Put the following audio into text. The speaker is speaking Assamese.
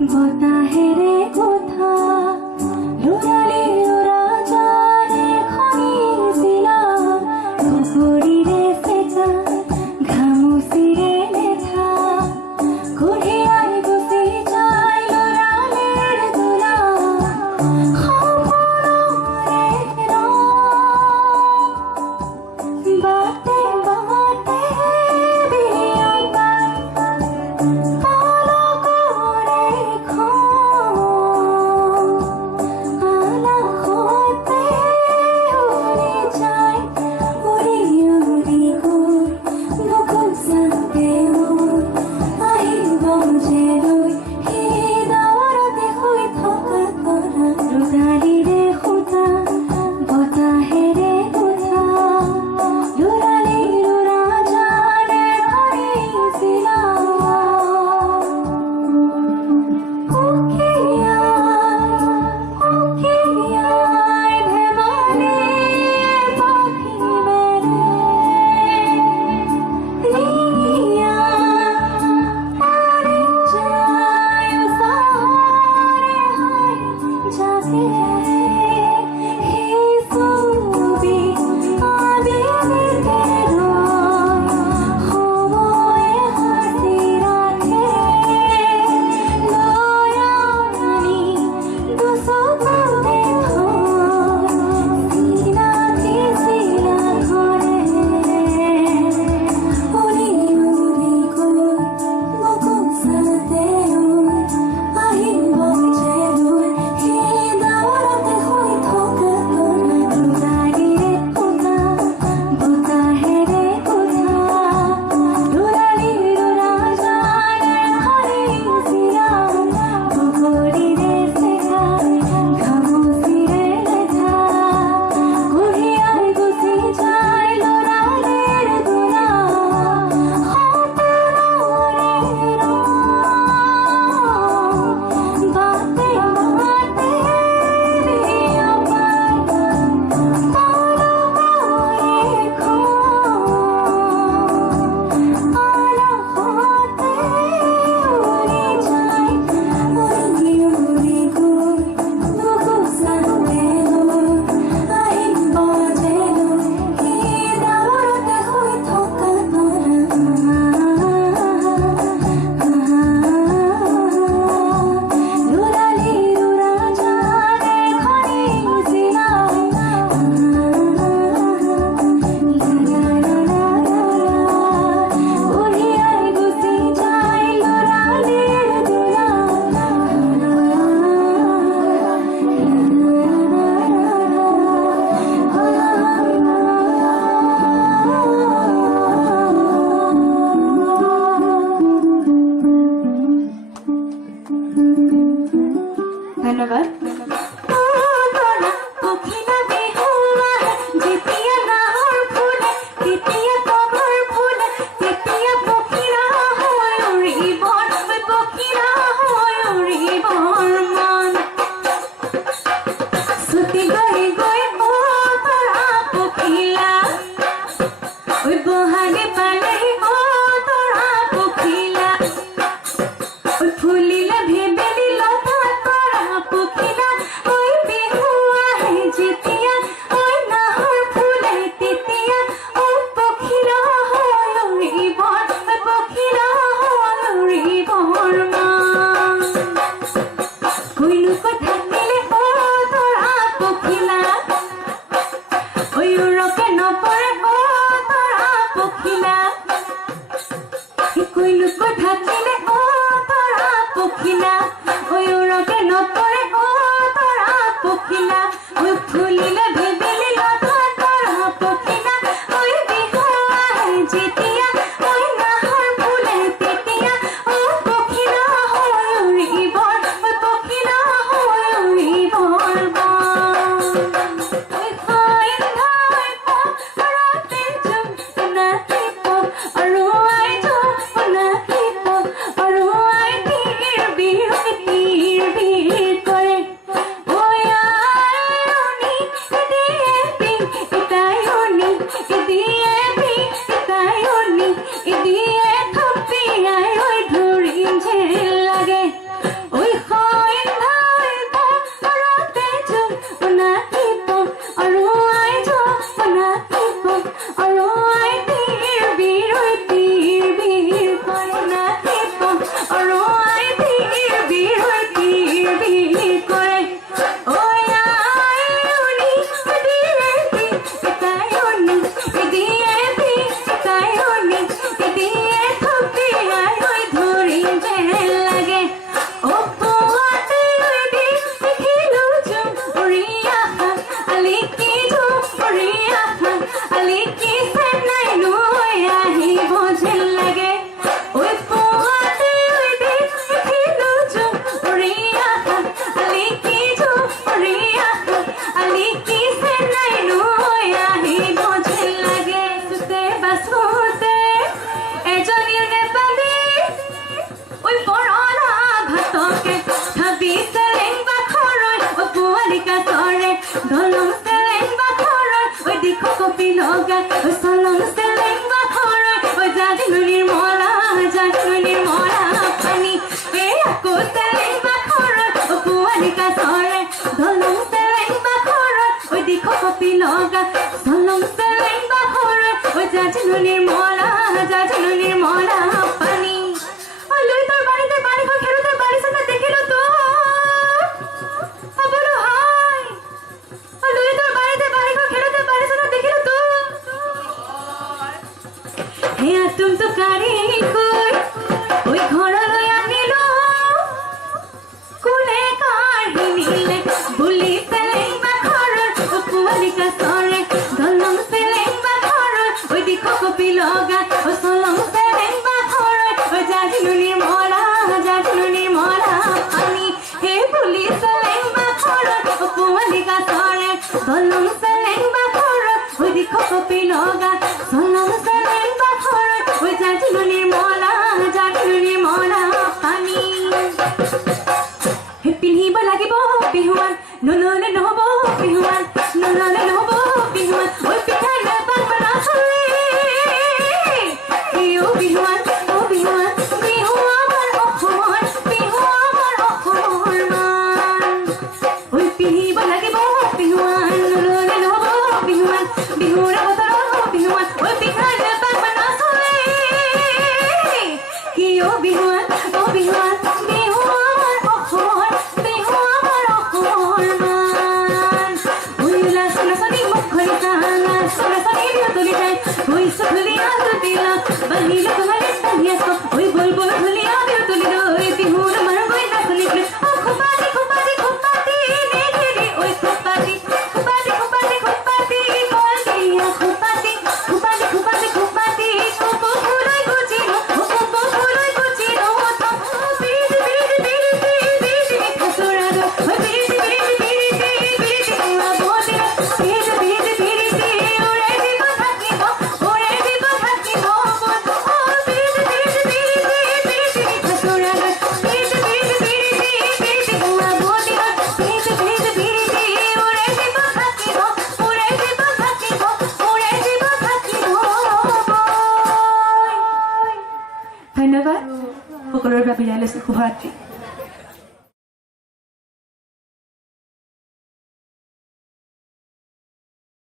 বতাহেৰে কথা লৰালি লৰা জানে খনিছিলা পুখুৰীৰে চেঁচা ঘামুচিৰে লেঠা কঢ়িয়াই গুচি যায় লৰালিৰ দোলা সপোনৰে ৰং বাটে বাটে বিয়পা ধন্যবাদ। তকে খাবি চেলেং বাখৰৰ ঐ পুৱালিকা চৰে দলং চেলেং বাখৰৰ ঐ দিখ কপি লগা ঐ চলং চেলেং বাখৰৰ ঐ জাদিনো নিৰ্মলা পানী এই আকৌ চেলেং বাখৰৰ ঐ পুৱালিকা চৰে দলং চেলেং বাখৰৰ ঐ দিখ কপি লগা চলং চেলেং বাখৰৰ ঐ জাদিনো নিৰ্মলা পানী ঐ লৈ তোৰ বাৰীতে বাৰী হৈ খেলোতে বাৰী চাতে দেখিলো তোৰ বোলো হাই ঐ লৈ তোৰ বাৰীতে বাৰী হৈ খেলোতে বাৰী চাতে দেখিলো তোৰ হেয়া তুমটো কাঢ়ি কৈ ঐ ঘৰলৈ আনিলো কোনে কাঢ়ি নিলে বুলি চেলেং বাখৰৰ ঐ পুৱালিকা চৰে দলং চেলেং বাখৰৰ ঐ দিখ কপি লগা ঐ চলং চেলেং বাখৰৰ ঐ জাদিনো নিৰ্মলা পানী হে বুলি চেলেং বাখৰৰ ঐ পুৱালিকা চৰে দলং চেলেং বাখৰৰ ঐ দিখ কপি লগা চলং চেলেং বাখৰৰ ঐ জাদিনো নিৰ্মলা পানী হে পিন্ধিব লাগিব বিহুৱান নললে নহ'ব বিহুৱান বিহুৱান ঐ পিঠা নাপাত নাচলে বিহু বিহুৱান বিহু আমাৰ অসমৰ মান ঐ পিন্ধিব লাগিব বিহুৱান নললে নহ'ব বিহুৱান বিহুৰ বতৰত বিহুৱান ঐ পিঠা নাপাত নাচলে বিহু বিহুৱান বিহু আমাৰ অসমৰ মান ঐ লাচ নাচনি মুখ খৰি লাচ নাচনি তুলি যায় ঐ চুলিয়া তুলিলা বাহিৰ তোমাৰে তাহিয়াছ ঐ বলবল ধুলিয়া তুলি লৈ বিহুৰ আমাৰ গৈ নাচলি খোপাতি নেঘেৰি ঐ খোপাতি কল দিয়া খোপাতি ফুলৈ গুচিলো খাচুৰাটো ঐ ধন্যবাদ সকলোৰে বাবে বিদায় লৈছোঁ শুভৰাত্ৰি